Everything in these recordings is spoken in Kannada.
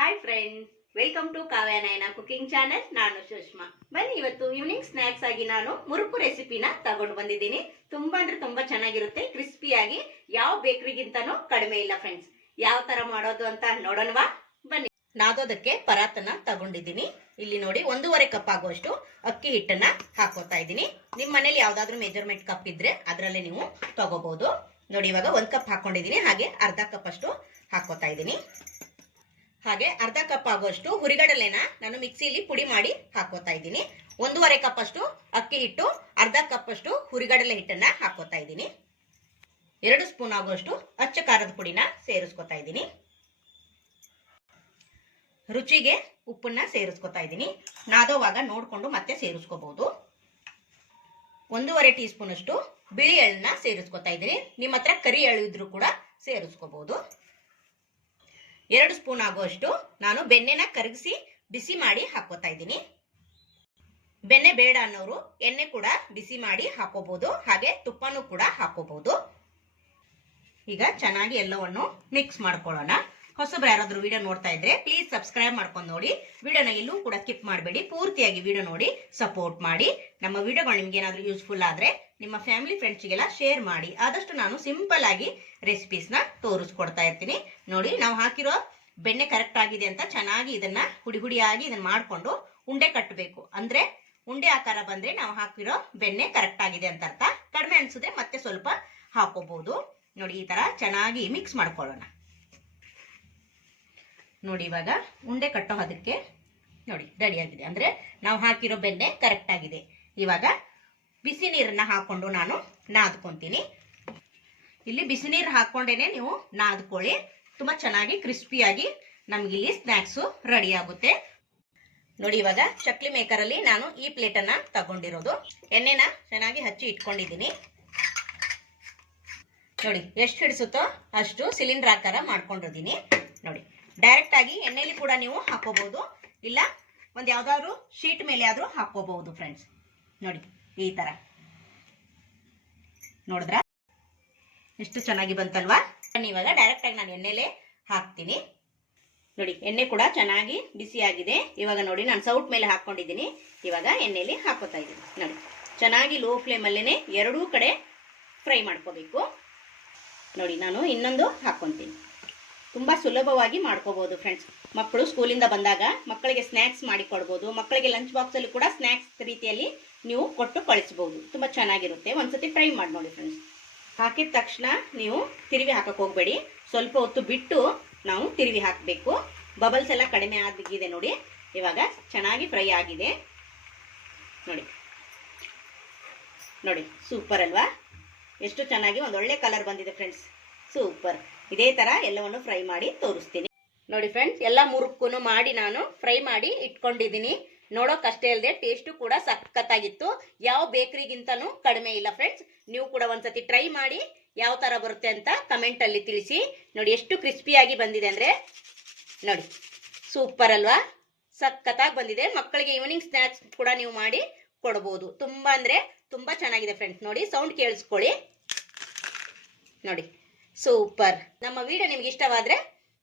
Hi friends welcome to Kavyanayana cooking channel ನಾನು ಸುಷ್ಮಾ. ಬನ್ನಿ ಇವತ್ತು ಈವ್ನಿಂಗ್ ಸ್ನ್ಯಾಕ್ಸ್ ಆಗಿ ನಾನು ಮುರುಕು ರೆಸಿಪಿನ ತಗೊಂಡು ಬಂದಿದ್ದೀನಿ. ತುಂಬಾ ಅಂದ್ರೆ ತುಂಬಾ ಚೆನ್ನಾಗಿರುತ್ತೆ ಕ್ರಿಸ್ಪಿಯಾಗಿ ಯಾವ ಬೇಕರಿಗಿಂತನೂ ಕಡಿಮೆ ಇಲ್ಲ ಫ್ರೆಂಡ್ಸ್ ಯಾವ ತರ ಮಾಡೋದು ಅಂತ ನೋಡೋಣವಾ? ಬನ್ನಿ. ನಾದೋದಕ್ಕೆ ಪರಾತನ ತಗೊಂಡಿದ್ದೀನಿ. ಇಲ್ಲಿ ನೋಡಿ ಒಂದೂವರೆ ಕಪ್ ಆಗುವಷ್ಟು ಅಕ್ಕಿ ಹಿಟ್ಟನ್ನ ಹಾಕೋತಾ ಇದ್ದೀನಿ. ನಿಮ್ಮ ಮನೇಲಿ ಯಾವ್ದಾದ್ರು ಮೆಜರ್ಮೆಂಟ್ ಕಪ್ ಇದ್ರೆ ಅದರಲ್ಲೇ ನೀವು ತಗೋಬಹುದು ನೋಡಿ ಇವಾಗ ಒಂದ್ ಕಪ್ ಹಾಕೊಂಡಿದ್ದೀನಿ, ಹಾಗೆ ಅರ್ಧ ಕಪ್ ಅಷ್ಟು ಹಾಕೋತಾ ಇದ್ದೀನಿ. ಹಾಗೆ ಅರ್ಧ ಕಪ್ ಆಗುವಷ್ಟು ಹುರಿಗಡಲೆನ ನಾನು ಮಿಕ್ಸಿಲಿ ಪುಡಿ ಮಾಡಿ ಹಾಕೋತಾ ಇದ್ದೀನಿ. ಒಂದೂವರೆ ಕಪ್ ಅಷ್ಟು ಅಕ್ಕಿ ಹಿಟ್ಟು, ಅರ್ಧ ಕಪ್ ಅಷ್ಟು ಹುರಿಗಡಲೆ ಹಿಟ್ಟನ್ನ ಹಾಕೋತಾ ಇದ್ದೀನಿ. ಎರಡು ಸ್ಪೂನ್ ಆಗುವಷ್ಟು ಅಚ್ಚ ಖಾರದ ಪುಡಿನ ಸೇರಿಸ್ಕೊತಾ ಇದ್ದೀನಿ. ರುಚಿಗೆ ಉಪ್ಪನ್ನ ಸೇರಿಸ್ಕೊತಾ ಇದ್ದೀನಿ. ನಾದೋವಾಗ ನೋಡಿಕೊಂಡು ಮತ್ತೆ ಸೇರಿಸ್ಕೋಬಹುದು ಒಂದೂವರೆ ಟೀ ಸ್ಪೂನ್ ಅಷ್ಟು ಬಿಳಿ ಎಳ್ಳನ್ನ ಸೇರಿಸ್ಕೊತಾ ಇದ್ದೀನಿ. ನಿಮ್ಮ ಹತ್ರ ಕರಿ ಎಳ್ಳು ಇದ್ರೂ ಕೂಡ ಸೇರಿಸ್ಕೋಬಹುದು ಎರಡು ಸ್ಪೂನ್ ಆಗುವಷ್ಟು ನಾನು ಬೆಣ್ಣೆನ ಕರಗಿಸಿ ಬಿಸಿ ಮಾಡಿ ಹಾಕೋತಾ ಇದ್ದೀನಿ. ಬೆಣ್ಣೆ ಬೇಡ ಅನ್ನೋರು ಎಣ್ಣೆ ಕೂಡ ಬಿಸಿ ಮಾಡಿ ಹಾಕೋಬಹುದು ಹಾಗೆ ತುಪ್ಪನೂ ಕೂಡ ಹಾಕೋಬಹುದು ಈಗ ಚೆನ್ನಾಗಿ ಎಲ್ಲವನ್ನು ಮಿಕ್ಸ್ ಮಾಡ್ಕೊಳ್ಳೋಣ. ಹೊಸಬ್ರು ಯಾರಾದ್ರೂ ವಿಡಿಯೋ ನೋಡ್ತಾ ಇದ್ರೆ ಪ್ಲೀಸ್ ಸಬ್ಸ್ಕ್ರೈಬ್ ಮಾಡ್ಕೊಂಡು ನೋಡಿ. ವಿಡಿಯೋನ ಇಲ್ಲೂ ಕೂಡ ಸ್ಕಿಪ್ ಮಾಡಬೇಡಿ. ಪೂರ್ತಿಯಾಗಿ ವಿಡಿಯೋ ನೋಡಿ ಸಪೋರ್ಟ್ ಮಾಡಿ. ನಮ್ಮ ವಿಡಿಯೋಗಳು ನಿಮ್ಗೆ ಏನಾದ್ರೂ ಯೂಸ್ಫುಲ್ ಆದ್ರೆ ನಿಮ್ಮ ಫ್ಯಾಮಿಲಿ ಫ್ರೆಂಡ್ಸ್ಗೆಲ್ಲ ಶೇರ್ ಮಾಡಿ. ಆದಷ್ಟು ನಾನು ಸಿಂಪಲ್ ಆಗಿ ರೆಸಿಪೀಸ್ನ ತೋರಿಸ್ಕೊಡ್ತಾ ಇರ್ತೀನಿ. ನೋಡಿ, ನಾವು ಹಾಕಿರೋ ಬೆಣ್ಣೆ ಕರೆಕ್ಟ್ ಆಗಿದೆ ಅಂತ ಚೆನ್ನಾಗಿ ಇದನ್ನ ಹುಡಿ ಹುಡಿಯಾಗಿ ಇದನ್ನ ಮಾಡಿಕೊಂಡು ಉಂಡೆ ಕಟ್ಟಬೇಕು ಅಂದ್ರೆ ಉಂಡೆ ಆಕಾರ ಬಂದ್ರೆ ನಾವು ಹಾಕಿರೋ ಬೆಣ್ಣೆ ಕರೆಕ್ಟ್ ಆಗಿದೆ ಅಂತ ಅರ್ಥ. ಕಡಿಮೆ ಅನ್ಸಿದ್ರೆ ಮತ್ತೆ ಸ್ವಲ್ಪ ಹಾಕೋಬಹುದು ನೋಡಿ, ಈ ತರ ಚೆನ್ನಾಗಿ ಮಿಕ್ಸ್ ಮಾಡ್ಕೊಳ್ಳೋಣ. ನೋಡಿ ಇವಾಗ ಉಂಡೆ ಕಟ್ಟೋ ಅದಕ್ಕೆ ನೋಡಿ ರೆಡಿ ಆಗಿದೆ. ಅಂದ್ರೆ ನಾವು ಹಾಕಿರೋ ಬೆಣ್ಣೆ ಕರೆಕ್ಟ್ ಆಗಿದೆ. ಇವಾಗ ಬಿಸಿ ನೀರನ್ನ ಹಾಕೊಂಡು ನಾನು ನಾದ್ಕೊತೀನಿ. ಇಲ್ಲಿ ಬಿಸಿ ನೀರು ಹಾಕೊಂಡೇನೆ ನೀವು ನಾದ್ಕೊಳ್ಳಿ. ತುಂಬಾ ಚೆನ್ನಾಗಿ ಕ್ರಿಸ್ಪಿಯಾಗಿ ನಮಗೆ ಇಲ್ಲಿ ಸ್ನ್ಯಾಕ್ಸು ರೆಡಿ ಆಗುತ್ತೆ. ನೋಡಿ ಇವಾಗ ಚಕ್ಲಿ ಮೇಕರ್ ಅಲ್ಲಿ ನಾನು ಈ ಪ್ಲೇಟ್ ಅನ್ನ ತಗೊಂಡಿರೋದು. ಎಣ್ಣೆನ ಚೆನ್ನಾಗಿ ಹಚ್ಚಿ ಇಟ್ಕೊಂಡಿದ್ದೀನಿ. ನೋಡಿ ಎಷ್ಟು ಹಿಡಿಸುತ್ತೋ ಅಷ್ಟು ಸಿಲಿಂಡರ್ ಆಕಾರ ಮಾಡ್ಕೊಂಡಿದ್ದೀನಿ. ನೋಡಿ. ಡೈರೆಕ್ಟ್ ಆಗಿ ಎಣ್ಣೆಲಿ ಕೂಡ ನೀವು ಹಾಕೋಬಹುದು ಇಲ್ಲ, ಒಂದು ಯಾವ್ದಾದ್ರು ಶೀಟ್ ಮೇಲೆ ಆದ್ರೂ ಹಾಕೋಬಹುದು ಫ್ರೆಂಡ್ಸ್ ನೋಡಿ, ಈ ತರ. ನೋಡಿದ್ರ? ಎಷ್ಟು ಚೆನ್ನಾಗಿ ಬಂತಲ್ವಾ? ಇವಾಗ ಡೈರೆಕ್ಟ್ ಆಗಿ ನಾನು ಎಣ್ಣೆಲೆ ಹಾಕ್ತೀನಿ. ನೋಡಿ, ಎಣ್ಣೆ ಕೂಡ ಚೆನ್ನಾಗಿ ಬಿಸಿ ಆಗಿದೆ. ಇವಾಗ ನೋಡಿ, ನಾನು ಸೌಟ್ ಮೇಲೆ ಹಾಕೊಂಡಿದ್ದೀನಿ ಇವಾಗ ಎಣ್ಣೆಲಿ ಹಾಕೋತಾ ಇದ್ದೀನಿ. ನೋಡಿ, ಚೆನ್ನಾಗಿ ಲೋ ಫ್ಲೇಮಲ್ಲೇ ಎರಡೂ ಕಡೆ ಫ್ರೈ ಮಾಡ್ಕೋಬೇಕು. ನೋಡಿ, ನಾನು ಇನ್ನೊಂದು ಹಾಕ್ಕೊಂತೀನಿ. ತುಂಬ ಸುಲಭವಾಗಿ ಮಾಡ್ಕೋಬಹುದು ಫ್ರೆಂಡ್ಸ್ ಮಕ್ಕಳು ಸ್ಕೂಲಿಂದ ಬಂದಾಗ ಮಕ್ಕಳಿಗೆ ಸ್ನ್ಯಾಕ್ಸ್ ಮಾಡಿ ಕೊಡ್ಬೋದು. ಮಕ್ಕಳಿಗೆ ಲಂಚ್ ಬಾಕ್ಸಲ್ಲಿ ಕೂಡ ಸ್ನ್ಯಾಕ್ಸ್ ರೀತಿಯಲ್ಲಿ ನೀವು ಕೊಟ್ಟು ಕಳಿಸ್ಬೋದು. ತುಂಬ ಚೆನ್ನಾಗಿರುತ್ತೆ. ಒಂದ್ಸತಿ ಟ್ರೈ ಮಾಡಿ ನೋಡಿ ಫ್ರೆಂಡ್ಸ್ ಹಾಕಿದ ತಕ್ಷಣ ನೀವು ತಿರುವಿ ಹಾಕಕ್ಕೆ ಹೋಗಬೇಡಿ. ಸ್ವಲ್ಪ ಹೊತ್ತು ಬಿಟ್ಟು ನಾವು ತಿರುವಿ ಹಾಕಬೇಕು. ಬಬಲ್ಸ್ ಎಲ್ಲ ಕಡಿಮೆ ಆಗಿದೆ ನೋಡಿ. ಇವಾಗ ಚೆನ್ನಾಗಿ ಫ್ರೈ ಆಗಿದೆ. ನೋಡಿ. ನೋಡಿ ಸೂಪರ್ ಅಲ್ವಾ? ಎಷ್ಟು ಚೆನ್ನಾಗಿ ಒಂದೊಳ್ಳೆ ಕಲರ್ ಬಂದಿದೆ ಫ್ರೆಂಡ್ಸ್ ಸೂಪರ್ ಇದೇ ತರ ಎಲ್ಲವನ್ನು ಫ್ರೈ ಮಾಡಿ ತೋರಿಸ್ತೀನಿ. ನೋಡಿ ಫ್ರೆಂಡ್ಸ್ ಎಲ್ಲ ಮುರುಕ್ಕೂ ಮಾಡಿ ನಾನು ಫ್ರೈ ಮಾಡಿ ಇಟ್ಕೊಂಡಿದ್ದೀನಿ. ನೋಡೋಕಷ್ಟೇ ಅಲ್ಲದೆ ಟೇಸ್ಟು ಕೂಡ ಸಖತ್ತಾಗಿತ್ತು. ಯಾವ ಬೇಕ್ರಿಗಿಂತನೂ ಕಡಿಮೆ ಇಲ್ಲ ಫ್ರೆಂಡ್ಸ್ ನೀವು ಕೂಡ ಒಂದ್ಸತಿ ಟ್ರೈ ಮಾಡಿ ಯಾವ ತರ ಬರುತ್ತೆ ಅಂತ ಕಮೆಂಟಲ್ಲಿ ತಿಳಿಸಿ. ನೋಡಿ ಎಷ್ಟು ಕ್ರಿಸ್ಪಿಯಾಗಿ ಬಂದಿದೆ ಅಂದ್ರೆ, ನೋಡಿ ಸೂಪರ್ ಅಲ್ವಾ? ಸಖತ್ತಾಗಿ ಬಂದಿದೆ. ಮಕ್ಕಳಿಗೆ ಈವ್ನಿಂಗ್ ಸ್ನ್ಯಾಕ್ಸ್ ಕೂಡ ನೀವು ಮಾಡಿ ಕೊಡಬಹುದು ತುಂಬಾ ಅಂದ್ರೆ ತುಂಬಾ ಚೆನ್ನಾಗಿದೆ ಫ್ರೆಂಡ್ಸ್ ನೋಡಿ ಸೌಂಡ್ ಕೇಳಿಸ್ಕೊಳ್ಳಿ. ನೋಡಿ ಸೂಪರ್ ನಮ್ಮ ವಿಡಿಯೋ ನಿಮ್ಗೆ ಇಷ್ಟವಾದ್ರೆ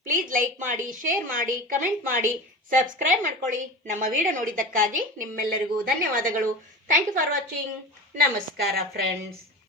ಪ್ಲೀಸ್ ಲೈಕ್ ಮಾಡಿ ಶೇರ್ ಮಾಡಿ ಕಮೆಂಟ್ ಮಾಡಿ ಸಬ್ಸ್ಕ್ರೈಬ್ ಮಾಡ್ಕೊಳ್ಳಿ. ನಮ್ಮ ವಿಡಿಯೋ ನೋಡಿದ್ದಕ್ಕಾಗಿ ನಿಮ್ಮೆಲ್ಲರಿಗೂ ಧನ್ಯವಾದಗಳು. ಥ್ಯಾಂಕ್ ಯು ಫಾರ್ ವಾಚಿಂಗ್ ನಮಸ್ಕಾರ ಫ್ರೆಂಡ್ಸ್